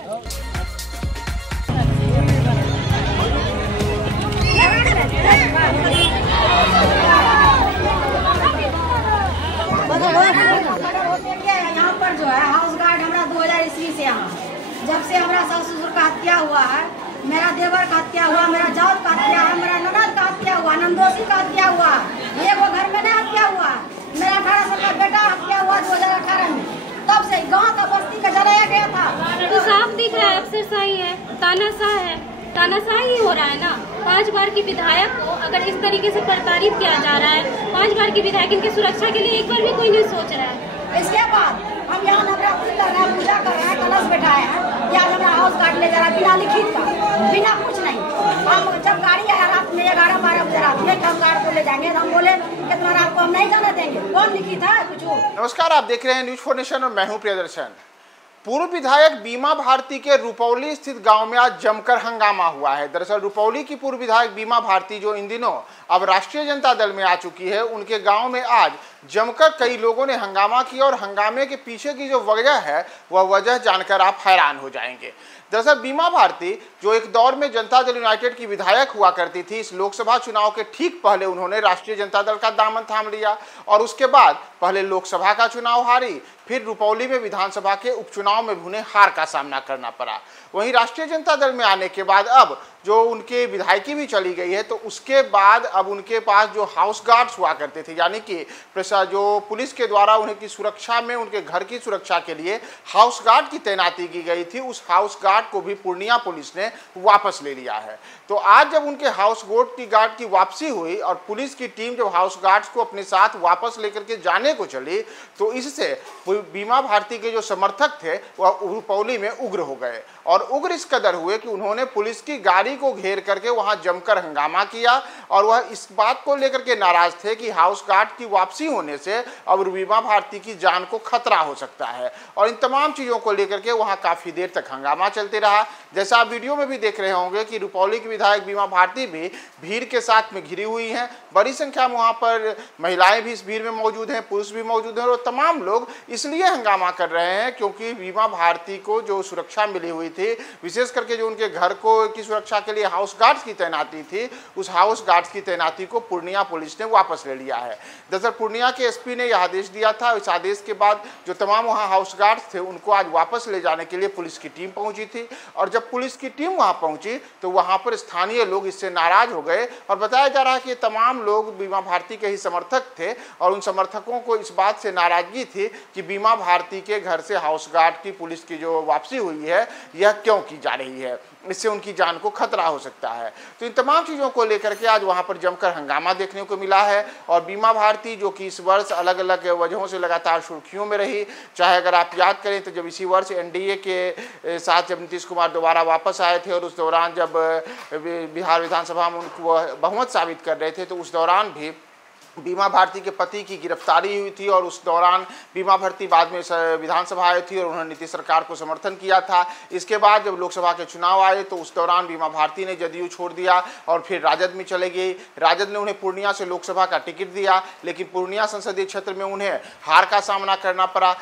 यहाँ पर जो है हाउस गार्ड हमारा 2000 ईस्वी से यहाँ, जब से हमारा सास ससुर का हत्या हुआ है, मेरा देवर का हत्या हुआ, मेरा जाउत का हत्या है, मेरा ननद का हत्या हुआ, नंदोसी का हत्या हुआ, ये वो घर में नहीं हत्या हुआ। मेरा 18 साल का बेटा हत्या हुआ 2018 में, तब से गांव का बस्ती का जलाया गया था। तो साफ दिख रहा है अफसरशाही है, तानाशाह है, तानाशाही ही हो रहा है ना। 5 बार की विधायक को अगर इस तरीके से प्रताड़ित किया जा रहा है, 5 बार की विधायक इनकी सुरक्षा के लिए एक बार भी कोई नहीं सोच रहा है। इसके बाद हम यहाँ नवरात्रि कर रहे हैं, पूजा कर रहे हैं, कलश बैठाए हैं, या हमारा हाउस गार्ड ले जा रहा है बिना लिखित का, बिना कुछ नहीं। हम जब गाड़ी आया रात में 11-12 बजे रात में, हम गार्ड को ले जाएंगे, हम बोले कि तुम्हारा रात को हम नहीं जाने देंगे, कौन लिखित है कुछ। नमस्कार, आप देख रहे हैं न्यूज 4 नेशन और मैं हूं प्रियदर्शन। पूर्व विधायक बीमा भारती के रुपौली स्थित गांव में आज जमकर हंगामा हुआ है। दरअसल रुपौली की पूर्व विधायक बीमा भारती जो इन दिनों अब राष्ट्रीय जनता दल में आ चुकी है, उनके गांव में आज जमकर कई लोगों ने हंगामा किया और हंगामे के पीछे की जो वजह है वह वजह जानकर आप हैरान हो जाएंगे। दरअसल बीमा भारती जो एक दौर में जनता दल यूनाइटेड की विधायक हुआ करती थी, इस लोकसभा चुनाव के ठीक पहले उन्होंने राष्ट्रीय जनता दल का दामन थाम लिया और उसके बाद पहले लोकसभा का चुनाव हारी, फिर रुपौली में विधानसभा के उपचुनाव में भी उन्हें हार का सामना करना पड़ा। वहीं राष्ट्रीय जनता दल में आने के बाद अब जो उनके विधायकी भी चली गई है, तो उसके बाद अब उनके पास जो हाउस गार्ड्स हुआ करते थे, यानी कि जो पुलिस के द्वारा उनकी सुरक्षा में, उनके घर की सुरक्षा के लिए हाउस गार्ड की तैनाती की गई थी, उस हाउस गार्ड को भी पूर्णिया पुलिस ने वापस ले लिया है। तो आज जब उनके हाउस गार्ड की वापसी हुई और पुलिस की टीम जब हाउस गार्ड्स को अपने साथ वापस लेकर के जाने को चली, तो इससे बीमा भारती के जो समर्थक थे वह रुपौली में उग्र हो गए और उग्र इस कदर हुए कि उन्होंने पुलिस की गाड़ी को घेर करके वहां जमकर हंगामा किया और वह इस बात को लेकर के नाराज थे कि हाउस गार्ड की वापसी होने से अब बीमा भारती की जान को खतरा हो सकता है। और इन तमाम चीजों को लेकर के वहां काफी देर तक हंगामा चलते रहा। जैसा आप वीडियो में भी देख रहे होंगे कि रुपौली की विधायक बीमा भारती भी भीड़ के साथ में घिरी हुई हैं। बड़ी संख्या में वहां पर महिलाएं भी इस भीड़ में मौजूद हैं, पुरुष भी मौजूद हैं और तमाम लोग इसलिए हंगामा कर रहे हैं क्योंकि बीमा भारती को जो सुरक्षा मिली हुई थी, विशेष करके जो उनके घर को की सुरक्षा के लिए हाउस गार्ड्स की तैनाती थी, उस हाउस गार्ड्स की तैनाती को पूर्णिया पुलिस ने वापस ले लिया है। दरअसल पूर्णिया के एसपी ने यह आदेश दिया था। इस आदेश के बाद जो तमाम वहां हाउस गार्ड्स थे उनको आज वापस ले जाने के लिए पुलिस की टीम पहुंची थी और जब पुलिस की टीम वहां पहुंची तो वहां पर स्थानीय लोग इससे नाराज हो गए और बताया जा रहा है कि तमाम लोग बीमा भारती के ही समर्थक थे और उन समर्थकों को इस बात से नाराजगी थी कि बीमा भारती के घर से हाउस गार्ड की पुलिस की जो वापसी हुई है यह क्यों की जा रही है, इससे उनकी जान को खतरा हो सकता है। तो इन तमाम चीज़ों को लेकर के आज वहां पर जमकर हंगामा देखने को मिला है और बीमा भारती जो कि इस वर्ष अलग अलग वजहों से लगातार सुर्खियों में रही, चाहे अगर आप याद करें तो जब इसी वर्ष एनडीए के साथ जब नीतीश कुमार दोबारा वापस आए थे और उस दौरान जब बिहार विधानसभा में उनको बहुमत साबित कर रहे थे, तो उस दौरान भी बीमा भारती के पति की गिरफ्तारी हुई थी और उस दौरान बीमा भारती बाद में विधानसभा आई थी और उन्होंने नीतीश सरकार को समर्थन किया था। इसके बाद जब लोकसभा के चुनाव आए तो उस दौरान बीमा भारती ने जदयू छोड़ दिया और फिर राजद में चले गई। राजद ने उन्हें पूर्णिया से लोकसभा का टिकट दिया, लेकिन पूर्णिया संसदीय क्षेत्र में उन्हें हार का सामना करना पड़ा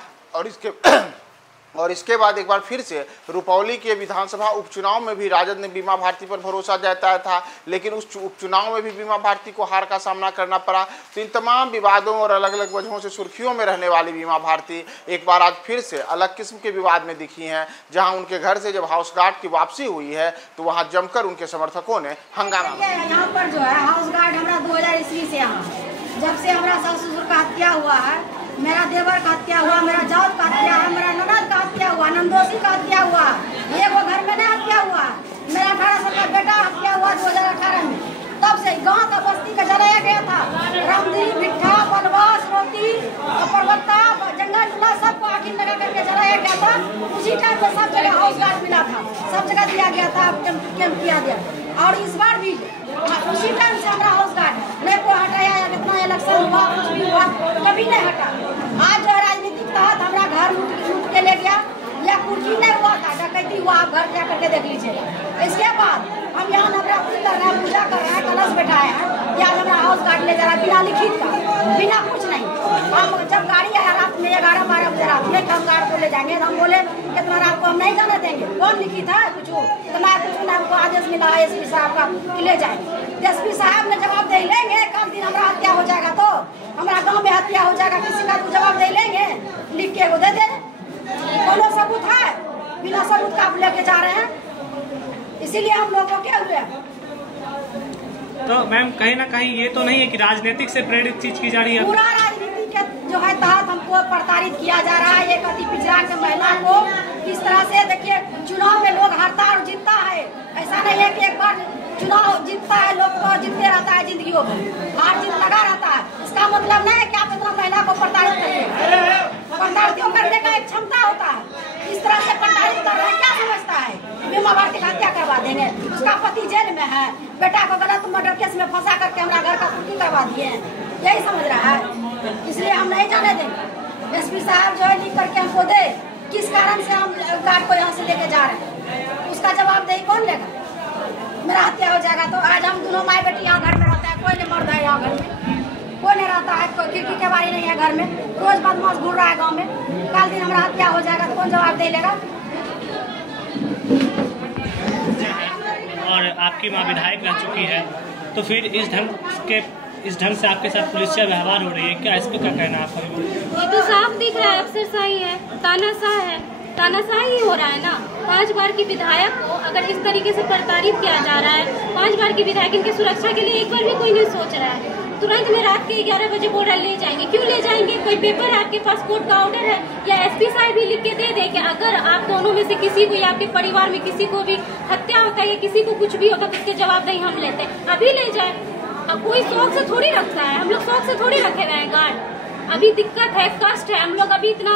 और इसके बाद एक बार फिर से रुपौली के विधानसभा उपचुनाव में भी राजद ने बीमा भारती पर भरोसा जताया था, लेकिन उस उपचुनाव में भी बीमा भारती को हार का सामना करना पड़ा। तो इन तमाम विवादों और अलग अलग वजहों से सुर्खियों में रहने वाली बीमा भारती एक बार आज फिर से अलग किस्म के विवाद में दिखी हैं, जहां उनके घर से जब हाउस गार्ड की वापसी हुई है तो वहां जमकर उनके समर्थकों ने हंगामा किया। यहाँ पर जो है हाउस गार्ड हमारा 2000 ईस्वी से यहाँ, जब से हमारा सास ससुर का हत्या हुआ है, मेरा देवर का हत्या हुआ, मेरा जाउत का हत्या है, मेरा ननद का हत्या हुआ, नंदोसी का हत्या हुआ, ये वो घर में नहीं हत्या हुआ। मेरा 18 साल का बेटा हत्या हुआ 2018 में, तब से गांव का बस्ती का जलाया गया था। रामदी, भिट्ठा, बनवास, रोटी, पर्वता, जंगल चूल्हा सबको आखिर लगा करके जलाया गया था। उसी टाइम पे सब जगह हाउस गार्ड मिला था, सब जगह दिया गया था, कैंप किया गया। और इस बार भी उसी टाइम से हमारा हाउस गार्ड नहीं को हटाया या कितना इलेक्शन हुआ कुछ भी हुआ कभी नहीं हटा। आज जो राजनीतिक तहत हमारा घर लूट के ले गया या कुछ ही नहीं हुआ था, डकैती हुआ, आप घर जा करके देख लीजिए। इसके बाद हम यहाँ नवरात्रि कर रहे हैं, पूजा कर रहे हैं, कलश बैठाए हैं, या हमारा हाउस गार्ड ले जा रहा है बिना लिखित का, बिना कुछ नहीं। हम जब गाड़ी आया रात में 11-12 बजे रात में हम गार्ड को ले जाएंगे, हम बोले कितना रात को हम नहीं जाने देंगे। कौन लिखित है कुछ इतना कुछ ना, हमको आदेश मिला है एसपी साहब का कि ले जाएंगे। एसपी साहब ने जवाब दे लेंगे, कल दिन हमारा हत्या हो जाएगा तो हमारा गाँव में हत्या हो जाएगा, किसी का तो जवाब दे लेंगे, लिख के वो दे दे। कोनो सबूत है, बिना सबूत का आप लेके जा रहे हैं, इसीलिए हम लोग को क्या हुए। तो मैम कहीं ना कहीं ये तो नहीं है कि राजनीतिक से प्रेरित चीज की जा रही है? पूरा राजनीति के जो है तहत हमको प्रताड़ित किया जा रहा है। एक अति पिछड़ा के महिला को किस तरह से, देखिए चुनाव में लोग हारता और जीतता है, ऐसा नहीं है कि एक बार चुनाव जीतता है लोग तो जीतते रहता है जिंदगियों में, हार जीत लगा रहता है। इसका मतलब नहीं है कि आप इतना महिला को प्रताड़ित करिए। प्रताड़ित करने का एक क्षमता होता है, इस तरह से प्रताड़ित कर रहे हैं, क्या समझता है बीमा भारती का हत्या करवा देंगे। उसका पति जेल में है, बेटा को गलत मर्डर केस में फंसा करके हमारा घर का पूर्ति करवा दिए, यही समझ रहा है। इसलिए हम नहीं जाने देंगे। एसपी साहब जो है लिख करके हमको दे, किस कारण से हम गार्ड को यहाँ से लेके जा रहे हैं, उसका जवाब दे कौन लेगा। मेरा हत्या हो जाएगा तो आज हम दोनों माई बेटी यहाँ घर में रहता है, कोई नहीं मर्द है यहाँ घर में, कोई नहीं रहता है, कोई खिड़की के बारी नहीं है घर में, रोज बदमाश घूर रहा है गाँव में। कल दिन हमारा हत्या हो जाएगा तो कौन जवाब दे लेगा। और आपकी माँ विधायक रह चुकी है, तो फिर इस ढंग से आपके साथ पुलिसिया व्यवहार हो रही है, क्या इस पर क्या कहना है आपका? ये तो साफ दिख रहा है अफसरशाही है, तानाशाह है, तानाशाही ही हो रहा है ना। 5 बार की विधायक को अगर इस तरीके से प्रताड़ित किया जा रहा है, 5 बार की विधायक इनकी सुरक्षा के लिए एक बार भी कोई नहीं सोच रहा है। तुरंत में रात के 11 बजे बोर्डर ले जाएंगे, क्यों ले जाएंगे? कोई पेपर है आपके पास, कोर्ट का ऑर्डर है, या एसपी साहब भी लिख के दे दे कि अगर आप दोनों में से किसी को या आपके परिवार में किसी को भी हत्या होता है या किसी को कुछ भी होता है तो उसके जवाबदेही हम लेते हैं, अभी ले जाए। अब कोई शौक से थोड़ी रखता है, हम लोग शौक से थोड़ी रखे हुए हैं गार्ड। अभी दिक्कत है, कष्ट है, हम लोग अभी इतना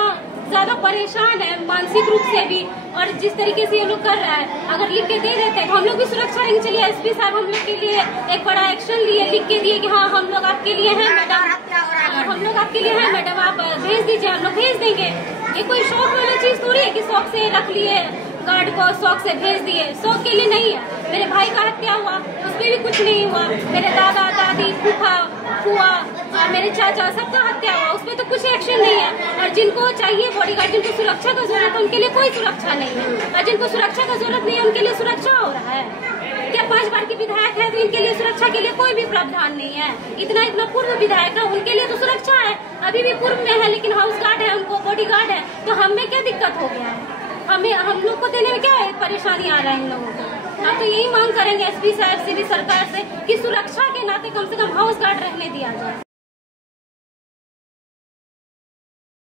ज्यादा परेशान है मानसिक रूप से भी, और जिस तरीके से ये लोग कर रहा है, अगर लिख के दे देते तो हम लोग भी सुरक्षा रहेंगे। चलिए एसपी साहब हम लोग के लिए एक बड़ा एक्शन लिए, लिख के दिए कि हाँ हम लोग आपके लिए हैं मैडम, हम लोग आपके लिए हैं मैडम, आप भेज दीजिए, हम लोग भेज देंगे। ये कोई शौक वाला चीज थोड़ी है कि शौक से रख लिए गार्ड को, शौक से भेज दिए, शौक के लिए नहीं है। मेरे भाई का हत्या हुआ, उसमें भी कुछ नहीं हुआ, मेरे दादा दादी फूफा फुआ मेरे चाचा सबका हत्या हुआ, उसमें तो कुछ एक्शन नहीं है। और जिनको चाहिए बॉडीगार्ड, जिनको सुरक्षा का जरूरत है उनके लिए कोई सुरक्षा नहीं है, और जिनको सुरक्षा का जरूरत नहीं है उनके लिए सुरक्षा हो रहा है। क्या 5 बार की विधायक है तो इनके लिए सुरक्षा के लिए कोई भी प्रावधान नहीं है। इतना पूर्व विधायक है, उनके लिए तो सुरक्षा है, अभी भी पूर्व में है, लेकिन हाउस गार्ड है, उनको बॉडीगार्ड है, तो हमें क्या दिक्कत हो गया है? हम लोग को देने में क्या परेशानी आ रहा है इन लोगों को? हम तो यही मांग करेंगे एसपी साहब से भी, सरकार से, कि सुरक्षा के नाते कम से कम हाउस गार्ड रहने दिया जाए।